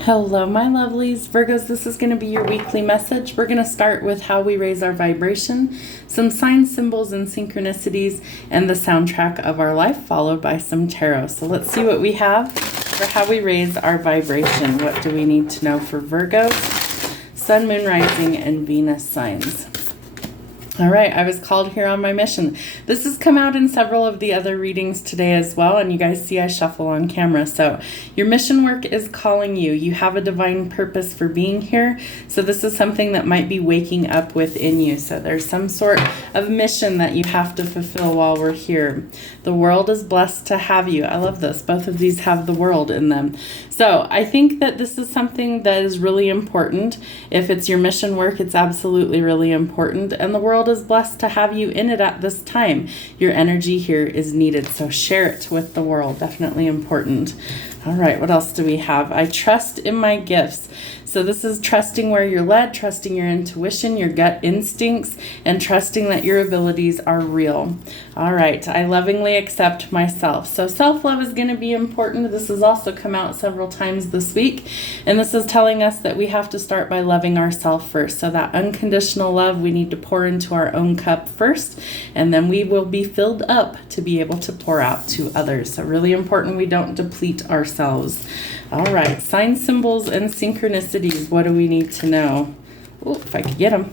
Hello, my lovelies. Virgos, this is going to be your weekly message. We're going to start with how we raise our vibration, some signs, symbols, and synchronicities, and the soundtrack of our life, followed by some tarot. So let's see what we have for how we raise our vibration. What do we need to know for Virgos, Sun, Moon, Rising, and Venus signs? All right, I was called here on my mission. This has come out in several of the other readings today as well, and you guys see I shuffle on camera. So your mission work is calling you. You have a divine purpose for being here. So this is something that might be waking up within you. So there's some sort of mission that you have to fulfill while we're here. The world is blessed to have you. I love this. Both of these have the world in them. So I think that this is something that is really important. If it's your mission work, it's absolutely really important. And the world is blessed to have you in it at this time. Your energy here is needed, so share it with the world. Definitely important. All right, what else do we have? I trust in my gifts. So this is trusting where you're led, trusting your intuition, your gut instincts, and trusting that your abilities are real. All right, I lovingly accept myself. So self-love is going to be important. This has also come out several times this week, and this is telling us that we have to start by loving ourselves first. So that unconditional love we need to pour into our own cup first, and then we will be filled up to be able to pour out to others. So really important we don't deplete ourselves. All right, signs, symbols, and synchronicities. What do we need to know? Oh, if I could get them.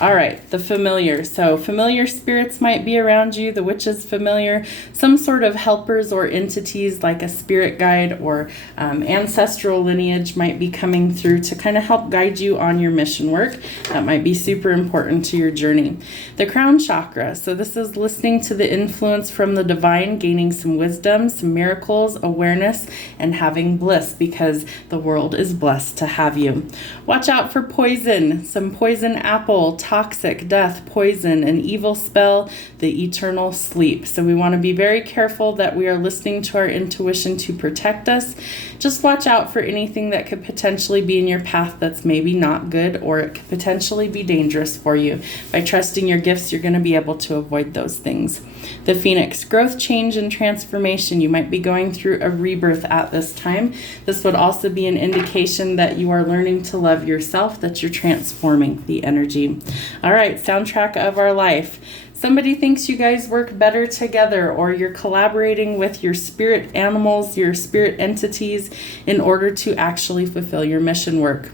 All right, the familiar. So familiar spirits might be around you. The witch is familiar. Some sort of helpers or entities like a spirit guide or ancestral lineage might be coming through to kind of help guide you on your mission work. That might be super important to your journey. The crown chakra. So this is listening to the influence from the divine, gaining some wisdom, some miracles, awareness, and having bliss because the world is blessed to have you. Watch out for poison. Some poison apple, toxic, death, poison, an evil spell, the eternal sleep. So we want to be very careful that we are listening to our intuition to protect us. Just watch out for anything that could potentially be in your path that's maybe not good, or it could potentially be dangerous for you. By trusting your gifts, you're going to be able to avoid those things. The phoenix, growth, change, and transformation. You might be going through a rebirth at this time. This would also be an indication that you are learning to love yourself, that you're transforming the energy. All right, soundtrack of our life. Somebody thinks you guys work better together, or you're collaborating with your spirit animals, your spirit entities in order to actually fulfill your mission work.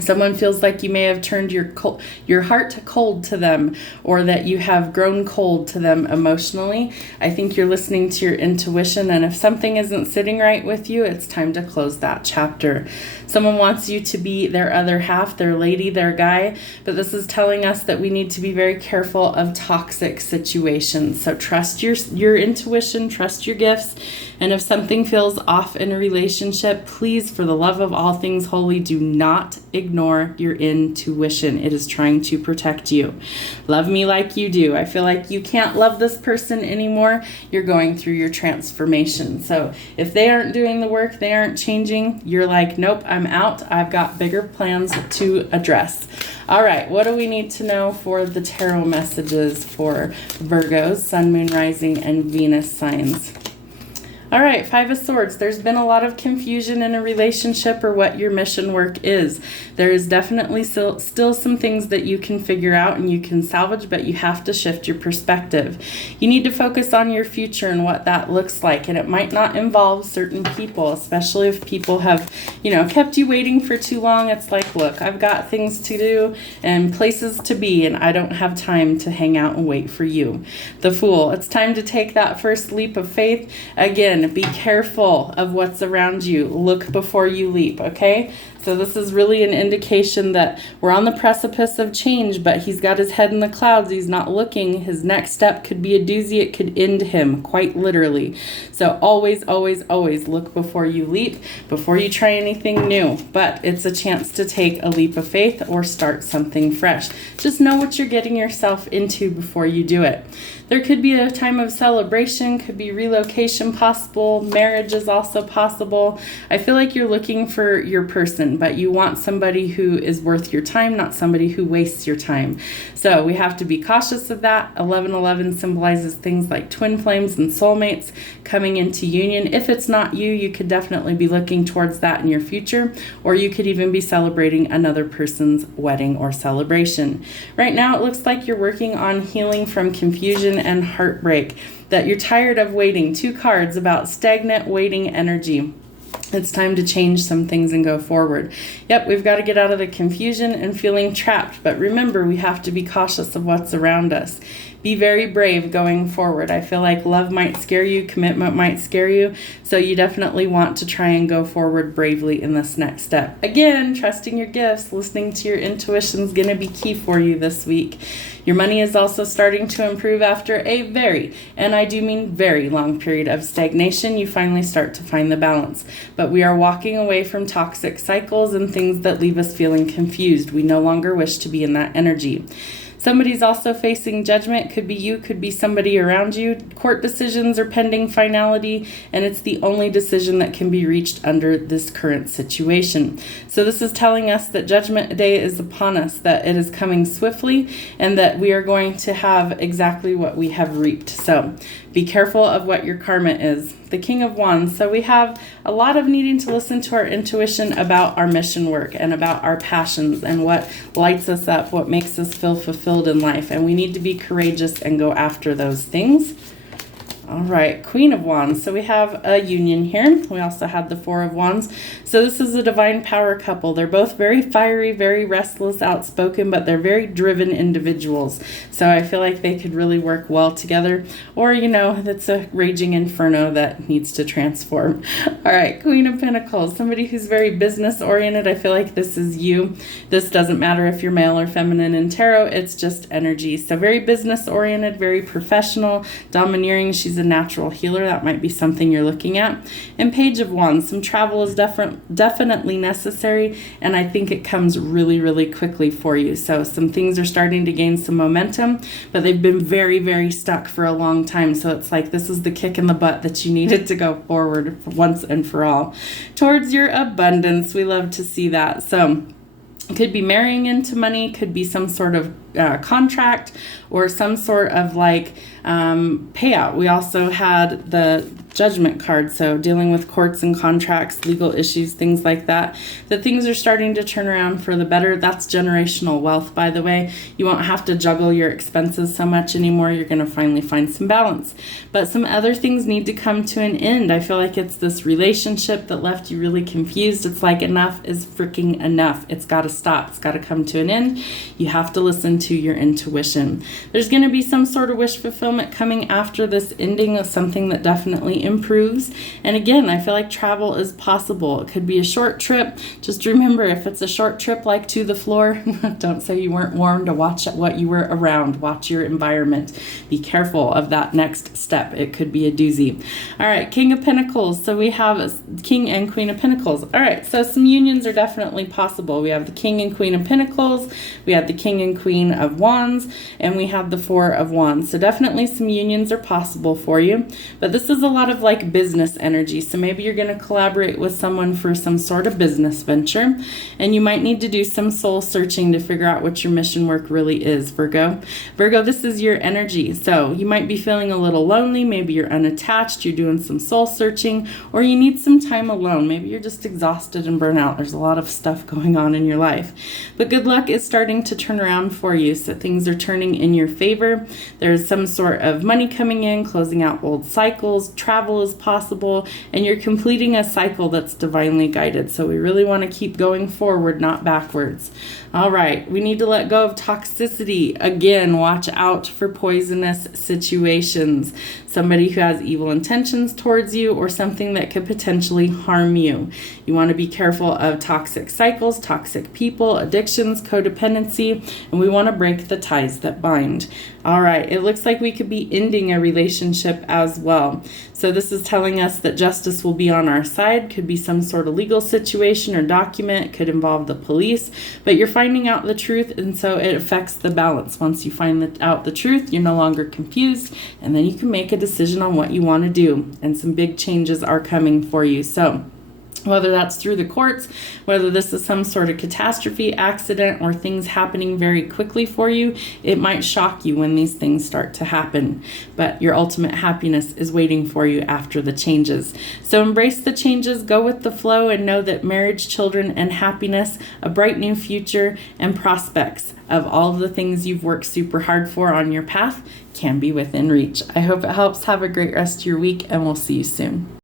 Someone feels like you may have turned your heart cold to them, or that you have grown cold to them emotionally. I think you're listening to your intuition, and if something isn't sitting right with you, it's time to close that chapter. Someone wants you to be their other half, their lady, their guy, but this is telling us that we need to be very careful of toxic situations. So trust your intuition, trust your gifts, and if something feels off in a relationship, please, for the love of all things holy, do not ignore your intuition. It is trying to protect you. Love me like you do. I feel like you can't love this person anymore. You're going through your transformation. So if they aren't doing the work, they aren't changing, you're like, nope, I'm out. I've got bigger plans to address. All right, what do we need to know for the tarot messages for Virgos, Sun, Moon, Rising, and Venus signs? All right, Five of Swords. There's been a lot of confusion in a relationship or what your mission work is. There is definitely still some things that you can figure out and you can salvage, but you have to shift your perspective. You need to focus on your future and what that looks like, and it might not involve certain people, especially if people have, kept you waiting for too long. It's like, look, I've got things to do and places to be, and I don't have time to hang out and wait for you. The Fool. It's time to take that first leap of faith. Again, be careful of what's around you. Look before you leap, okay? So this is really an indication that we're on the precipice of change, but he's got his head in the clouds. He's not looking. His next step could be a doozy. It could end him, quite literally. So always, always, always look before you leap, before you try anything new. But it's a chance to take a leap of faith or start something fresh. Just know what you're getting yourself into before you do it. There could be a time of celebration, could be relocation possible. possible. Marriage is also possible. I feel like you're looking for your person, but you want somebody who is worth your time, not somebody who wastes your time. So we have to be cautious of that. 1111 symbolizes things like twin flames and soulmates coming into union. If it's not you, you could definitely be looking towards that in your future, or you could even be celebrating another person's wedding or celebration. Right now, it looks like you're working on healing from confusion and heartbreak, that you're tired of waiting. 2 cards about stagnant waiting energy. It's time to change some things and go forward. Yep, we've got to get out of the confusion and feeling trapped. But remember, we have to be cautious of what's around us. Be very brave going forward. I feel like love might scare you, commitment might scare you. So you definitely want to try and go forward bravely in this next step. Again, trusting your gifts, listening to your intuition is going to be key for you this week. Your money is also starting to improve after a very, and I do mean very long period of stagnation. You finally start to find the balance. But we are walking away from toxic cycles and things that leave us feeling confused. We no longer wish to be in that energy. Somebody's also facing judgment. Could be you, could be somebody around you. Court decisions are pending finality, and it's the only decision that can be reached under this current situation. So this is telling us that Judgment Day is upon us, that it is coming swiftly, and that we are going to have exactly what we have reaped. So be careful of what your karma is. The King of Wands. So we have a lot of needing to listen to our intuition about our mission work and about our passions and what lights us up, what makes us feel fulfilled in life. And we need to be courageous and go after those things. All right, Queen of Wands. So we have a union here. We also had the Four of Wands. So this is a divine power couple. They're both very fiery, very restless, outspoken, but they're very driven individuals. So I feel like they could really work well together. Or, you know, that's a raging inferno that needs to transform. All right, Queen of Pentacles. Somebody who's very business oriented. I feel like this is you. This doesn't matter if you're male or feminine in tarot. It's just energy. So very business oriented, very professional, domineering. She's a natural healer. That might be something you're looking at. And Page of Wands. Some travel is definitely necessary, and I think it comes really, really quickly for you. So some things are starting to gain some momentum, but they've been very, very stuck for a long time. So it's like this is the kick in the butt that you needed to go forward once and for all towards your abundance. We love to see that. So it could be marrying into money, could be some sort of contract or some sort of like payout. We also had the Judgment card, so dealing with courts and contracts, legal issues, things like that. That things are starting to turn around for the better. That's generational wealth, by the way. You won't have to juggle your expenses so much anymore. You're going to finally find some balance. But some other things need to come to an end. I feel like it's this relationship that left you really confused. It's like enough is freaking enough. It's got to stop. It's got to come to an end. You have to listen to your intuition. There's going to be some sort of wish fulfillment coming after this ending of something that definitely improves. And again, I feel like travel is possible. It could be a short trip. Just remember, if it's a short trip like to the floor, don't say you weren't warned to watch what you were around. Watch your environment. Be careful of that next step. It could be a doozy. All right, King of Pentacles. So we have King and Queen of Pentacles. All right, so some unions are definitely possible. We have the King and Queen of Pentacles. We have the King and Queen of Wands, and we have the Four of Wands. So definitely some unions are possible for you, but this is a lot of like business energy. So maybe you're going to collaborate with someone for some sort of business venture, and you might need to do some soul searching to figure out what your mission work really is, Virgo. Virgo, this is your energy. So you might be feeling a little lonely. Maybe you're unattached. You're doing some soul searching, or you need some time alone. Maybe you're just exhausted and burnt out. There's a lot of stuff going on in your life, but good luck is starting to turn around for you. So things are turning in your favor. There's some sort of money coming in, closing out old cycles. Travel is possible, and you're completing a cycle that's divinely guided. So we really want to keep going forward, not backwards. All right, we need to let go of toxicity. Again, watch out for poisonous situations. Somebody who has evil intentions towards you, or something that could potentially harm you. You want to be careful of toxic cycles, toxic people, addictions, codependency, and we want to break the ties that bind. All right, it looks like we could be ending a relationship as well. So this is telling us that justice will be on our side. Could be some sort of legal situation or document. Could involve the police. But you're finding out the truth, and so it affects the balance. Once you find out the truth, you're no longer confused, and then you can make a decision on what you want to do. And some big changes are coming for you. So whether that's through the courts, whether this is some sort of catastrophe, accident, or things happening very quickly for you, it might shock you when these things start to happen. But your ultimate happiness is waiting for you after the changes. So embrace the changes, go with the flow, and know that marriage, children, and happiness, a bright new future, and prospects of all of the things you've worked super hard for on your path can be within reach. I hope it helps. Have a great rest of your week, and we'll see you soon.